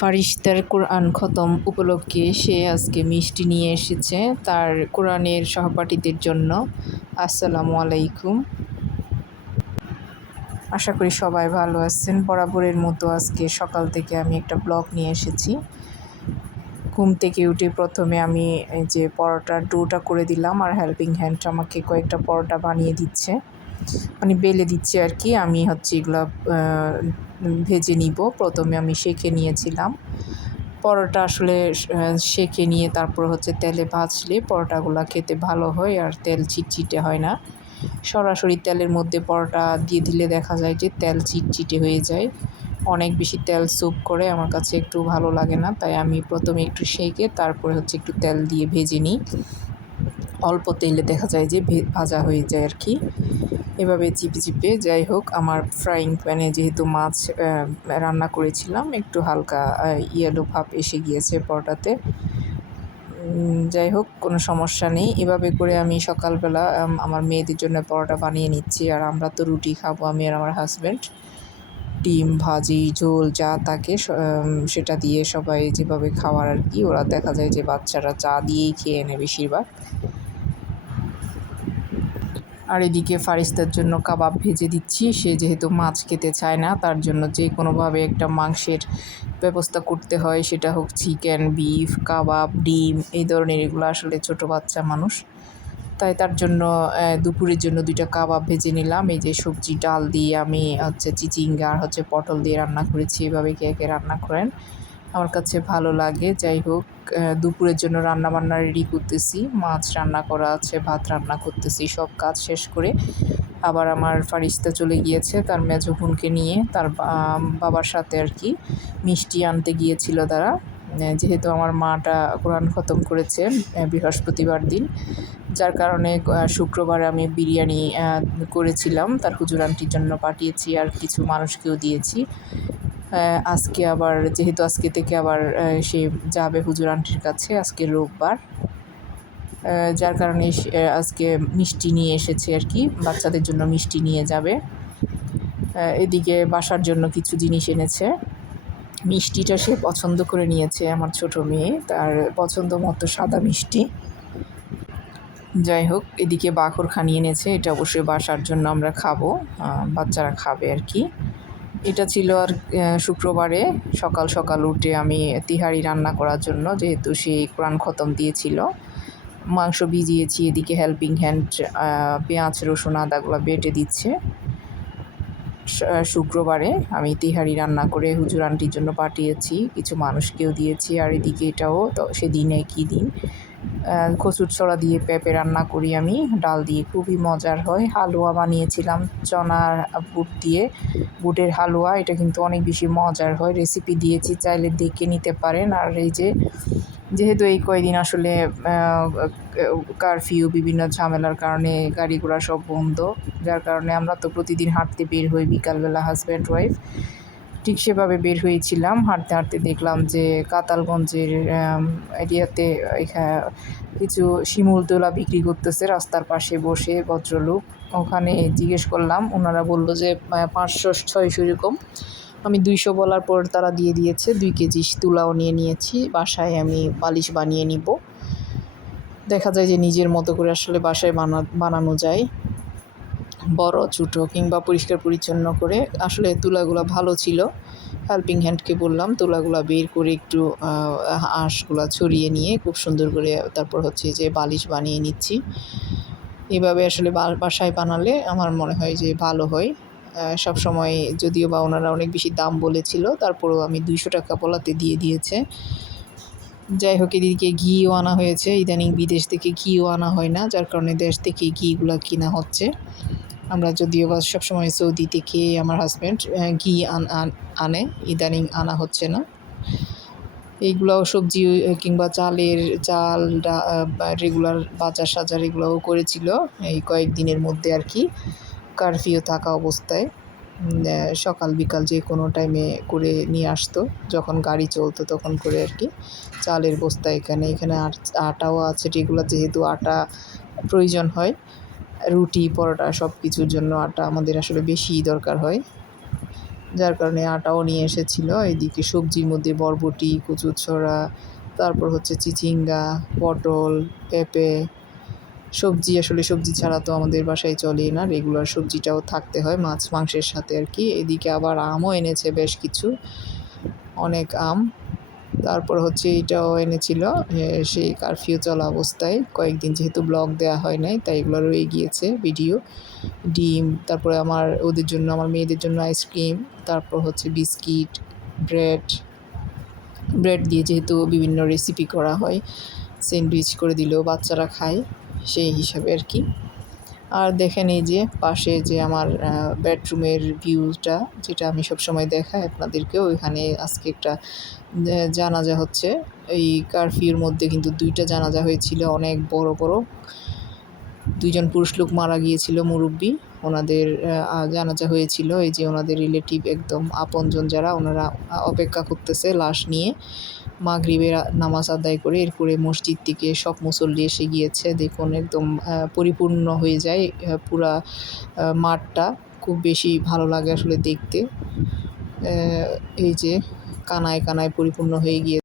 ফারিস্তার কোরআন খতম উপলক্ষে সে আজকে মিষ্টি নিয়ে এসেছে তার কোরআনের সহপাঠীদের জন্য। আসসালামু আলাইকুম। আশা করি সবাই ভালো আছেন। বরাবরের মতো আজকে সকাল থেকে আমি একটা ব্লগ নিয়ে এসেছি। ঘুম থেকে উঠে প্রথমে আমি যে পরোটার ডোটা করে দিলাম আর হেল্পিং হ্যান্ড আমাকে কয়েকটা পরোটা বানিয়ে দিচ্ছে। মানে বেলে দিচ্ছে আর কি। আমি হচ্ছে এগুলো ভেজে নিব। প্রথমে আমি সেঁকে নিয়েছিলাম। পরোটা আসলে সেঁকে নিয়ে তারপর হচ্ছে তেলে ভাজলে পরোটাগুলো খেতে ভালো হয় আর তেল চিটচিটে হয় না। সরাসরি তেলের মধ্যে পরোটা দিয়ে দিলে দেখা যায় যে তেল চিটচিটে হয়ে যায়। অনেক বেশি তেল স্যুপ করে আমার কাছে একটু ভালো লাগে না, তাই আমি প্রথমে একটু সেঁকে তারপরে হচ্ছে একটু তেল দিয়ে ভেজে নিই। অল্প তেলে দেখা যায় যে ভাজা হয়ে যায় আর কি। এভাবে চিপে চিপে, যাই হোক, আমার ফ্রাইং প্যানে যেহেতু মাছ রান্না করেছিলাম, একটু হালকা ইয়েলো ভাব এসে গিয়েছে পরোটাতে। যাই হোক, কোনো সমস্যা নেই। এভাবে করে আমি সকালবেলা আমার মেয়েদের জন্য পরোটা বানিয়ে নিচ্ছি, আর আমরা তো রুটি খাব, আমি আর আমার হাজব্যান্ড ডিম, ভাজি, ঝোল, যা থাকে সেটা দিয়ে সবাই যেভাবে খাওয়ার আর কি, ওরা দেখা যায় যে বাচ্চারা চা দিয়েই খেয়ে নেয় বেশিরভাগ। আর এদিকে ফারিস্তার জন্য কাবাব ভেজে দিচ্ছি। সে যেহেতু মাছ খেতে চায় না, তার জন্য যে কোনোভাবে একটা মাংসের ব্যবস্থা করতে হয় সেটা হোক চিকেন, বিফ, কাবাব, ডিম, এই ধরনের এগুলো আসলে ছোট বাচ্চা মানুষ। তাই তার জন্য দুপুরের জন্য দুইটা কাবাব ভেজে নিলাম। এই যে সবজি, ডাল দিয়ে আমি হচ্ছে চিচিঙ্গা আর হচ্ছে পটল দিয়ে রান্না করেছি। এভাবে কে কে রান্না করেন। আমার কাছে ভালো লাগে। যাই হোক দুপুরের জন্য রান্না বান্না রেডি করতেছি। মাছ রান্না করা আছে, ভাত রান্না করতেছি, সব কাজ শেষ করে আবার আমার ফারিস্তা চলে গিয়েছে, তার মেজো বোনকে নিয়ে। তার বাবার সাথে আর কি মিষ্টি আনতে গিয়েছিল তারা। যেহেতু আমার মাটা কোরআন খতম করেছে বৃহস্পতিবার দিন। যার কারণে শুক্রবার আমি বিরিয়ানি করেছিলাম। তার হুজুর আন্টির জন্য পাঠিয়েছি আর কিছু মানুষকেও দিয়েছি। আজকে আবার, যেহেতু আজকে থেকে আবার সে যাবে হুজুর আন্টির কাছে আজকে রোববার। যার কারণে আজকে মিষ্টি নিয়ে এসেছে আর কি, বাচ্চাদের জন্য মিষ্টি নিয়ে যাবে। এদিকে বাসার জন্য কিছু জিনিস এনেছে। মিষ্টিটা সে পছন্দ করে নিয়েছে আমার ছোট মেয়ে, তার পছন্দ মতো সাদা মিষ্টি। যাই হোক, এদিকে বাখর খানিয়ে এনেছে, এটা অবশ্যই বাসার জন্য আমরা খাব বাচ্চারা খাবে আর কি। এটা ছিল আর শুক্রবারে সকাল সকাল উঠে আমি তিহারি রান্না করার জন্য, যেহেতু সে কোরআন খতম দিয়েছিল। মাংস ভিজিয়েছি, এদিকে হেল্পিং হ্যান্ড পেঁয়াজ, রসুন, আদাগুলো বেটে দিচ্ছে। শুক্রবারে আমি তিহারি রান্না করে হুজুর আন্টির জন্য পাঠিয়েছি, কিছু মানুষকেও দিয়েছি, আর এদিকে এটাও তো সেদিনে কী দিন? কচুর ছড়া দিয়ে পেঁপে রান্না করি আমি। ডাল দিয়ে খুবই মজার হয়। হালুয়া বানিয়েছিলাম চনার বুট দিয়ে। বুটের হালুয়া, এটা কিন্তু অনেক বেশি মজার হয়। রেসিপি দিয়েছি, চাইলে দেখে নিতে পারেন। আর এই যে, যেহেতু এই কয়দিন আসলে কারফিউ, বিভিন্ন ঝামেলার কারণে গাড়ি ঘোড়া সব বন্ধ, যার কারণে আমরা তো প্রতিদিন হাঁটতে বের হই বিকালবেলা হাজব্যান্ড ওয়াইফ ঠিক সেভাবে বের হয়েছিলাম। হাঁটতে হাঁটতে দেখলাম যে কাতালগঞ্জের এরিয়াতে কিছু শিমুল তোলা বিক্রি করতেছে। রাস্তার পাশে বসে ভদ্রলোক। ওখানে জিজ্ঞেস করলাম ওনারা বলল যে পাঁচশো ছয়শো এরকম। আমি দুইশো বলার পর তারা দিয়ে দিয়েছে। দুই কেজি তুলাও নিয়ে নিয়েছি। বাসায় আমি বালিশ বানিয়ে নিব। দেখা যায় যে নিজের মতো করে আসলে বাসায় বানা, বানানো যায়। বড়, ছোটো কিংবা পরিষ্কার পরিচ্ছন্ন করে আসলে তুলাগুলো ভালো ছিল। হেল্পিং হ্যান্ডকে বললাম, তুলাগুলা বের করে একটু আঁশগুলো ছড়িয়ে নিয়ে খুব সুন্দর করে তারপর হচ্ছে যে বালিশ বানিয়ে নিচ্ছি। এভাবে আসলে বাসায় বানালে আমার মনে হয় যে ভালো হয়। সব সময় যদিও বা ওনারা অনেক বেশি দাম বলেছিল, তারপরেও আমি দুইশো টাকা বলাতে দিয়ে দিয়েছে। যাই হোক, এদিকে ঘিও আনা হয়েছে। ইদানিং বিদেশ থেকে ঘিও আনা হয় না, যার কারণে দেশ থেকে ঘিগুলো কিনা হচ্ছে। আমরা যদিও বা সবসময় সৌদি থেকে আমার হাজব্যান্ড ঘি আনে ইদানিং আনা হচ্ছে না। এইগুলাও সবজি, কিংবা চালের, চাল রেগুলার বাজার সাজার এগুলোও করেছিল এই কয়েকদিনের মধ্যে আর কি কারফিউ থাকা অবস্থায়। সকাল বিকাল যে কোনো টাইমে করে নিয়ে আসতো, যখন গাড়ি চলতো তখন করে আর কি। চালের বস্তা এখানে এখানে আটাও আছে রেগুলার যেহেতু আটা প্রয়োজন হয়। রুটি, পরোটা সব কিছুর জন্য আটা আমাদের আসলে বেশি দরকার হয়। যার কারণে আটাও নিয়ে এসেছিল। এদিকে সবজির মধ্যে বরবটি কচুরছড়া তারপর হচ্ছে চিচিঙ্গা, পটল, পেঁপে, সবজি। আসলে সবজি ছাড়া তো আমাদের বাসায় চলেই না। রেগুলার সবজিটাও থাকতে হয় মাছ, মাংসের সাথে আর কি। এদিকে আবার আমও এনেছে বেশ কিছু। অনেক আম। তারপর হচ্ছে এটাও এনেছিল সেই কারফিউ চলা অবস্থায় কয়েকদিন যেহেতু ব্লগ দেওয়া হয় নাই, তাই এগুলো রয়ে গিয়েছে ভিডিও ডিম, তারপরে আমার ওদের জন্য, আমার মেয়েদের জন্য আইসক্রিম তারপর হচ্ছে বিস্কিট ব্রেড ব্রেড দিয়ে যেহেতু বিভিন্ন রেসিপি করা হয় স্যান্ডউইচ করে দিলেও বাচ্চারা খায়, সেই হিসাবে আর কি। আর দেখেন এই যে পাশে যে আমার বেডরুমের ভিউটা যেটা আমি সবসময় দেখাই আপনাদেরকেও, ওইখানে আজকে একটা জানাজা হচ্ছে। এই কারফিউর মধ্যে কিন্তু দুইটা জানাজা হয়েছিল, অনেক বড় বড়। দুইজন পুরুষ লোক মারা গিয়েছিল, মুরব্বী। ওনাদের জানাজা হয়েছিল, এই যে ওনাদের রিলেটিভ একদম আপনজন যারা, ওনারা অপেক্ষা করতেছে লাশ নিয়ে। মাগরিবের নামাজ আদায় করে এরপরে মসজিদ থেকে সব মুসল্লি এসে গিয়েছে। দেখুন, একদম পরিপূর্ণ হয়ে যায় পুরা মাঠটা। খুব বেশি ভালো লাগে আসলে দেখতে। এই যে কানায় কানায় পরিপূর্ণ হয়ে গিয়ে